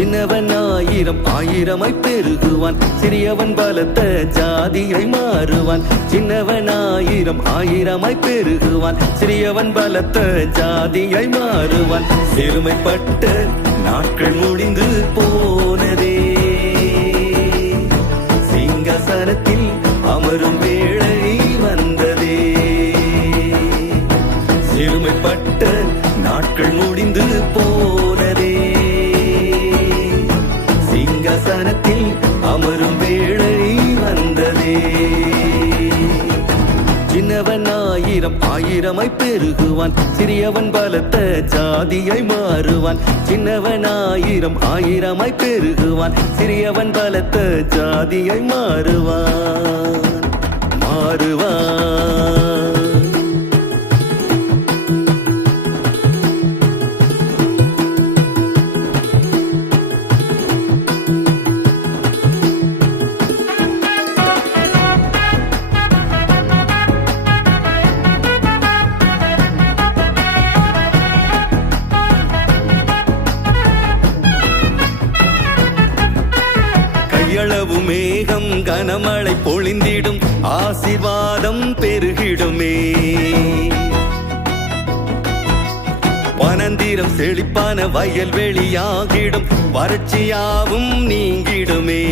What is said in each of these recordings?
சின்னவன் ஆயிரம் ஆயிரமாய் பெருகுவான், சிறியவன் பலத்த ஜாதியை மாறுவான். சின்னவன் ஆயிரம் ஆயிரமாய் பெருகுவான், சிறியவன் பலத்த ஜாதியை மாறுவான். சிறுமைப்பட்ட நாட்கள் முடிந்து போனதே, சிங்காசனத்தில் அமரும் வேளை வந்ததே. சிறுமைப்பட்ட நாட்கள் முடிந்து போனதே, சிங்காசனத்தில் அமரும் வேளை வந்ததே. சின்னவன் ஆயிரம் ஆயிரமாய் பெருகுவான், சிறியவன் பலத்த ஜாதியை மாறுவான். சின்னவன் ஆயிரம் ஆயிரமாய் பெருகுவான், சிறியவன் பலத்த ஜாதியை மாறுவான். கையளவு மேகம் கனமழை பொழிந்திடும், ஆசீர்வாதம் பெருகிடுமே. வனந்திரம் செழிப்பான வயல்வெளியாகிடும், வறட்சியாவும் நீங்கிடுமே.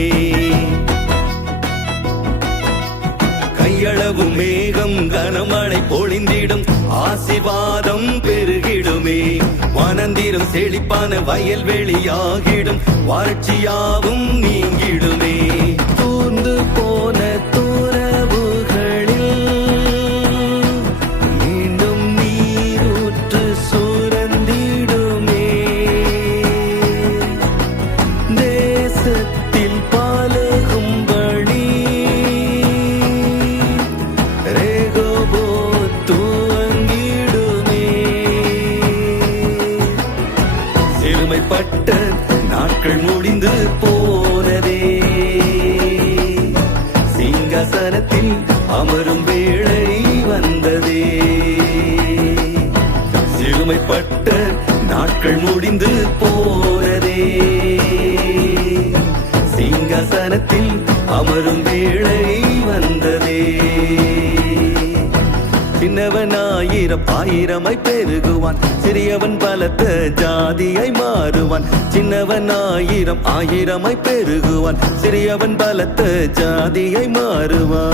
கையளவு மேகம் கனமழை பொழிந்திடும், ஆசீர்வாதம் பெருகிடுமே. வனந்திரம் செழிப்பான வயல்வெளியாகிடும், வறட்சியாவும் நீங்கிடுமே. தூர்ந்து போன துறவுகளில் மீண்டும் நீரூற்று சுரந்திடுமே. தேசத்தில் பலகும்படி ரெகோபோத் துவங்கிடுமே. சிறுமைப்பட்ட நாட்கள் முடிந்து போனதே, சிங்காசனத்தில் அமரும் வேளை வந்ததே. சிறுமைப்பட்ட நாட்கள் முடிந்து போனதே, சிங்காசனத்தில் அமரும் வேளை வந்ததே. சின்னவன் ஆயிரம் ஆயிரமாய் பெருகுவான், சிறியவன் பலத்த ஜாதியை மாறுவான். சின்னவன் ஆயிரம் ஆயிரமாய் பெருகுவான், சிறியவன் பலத்த ஜாதியை மாறுவான்.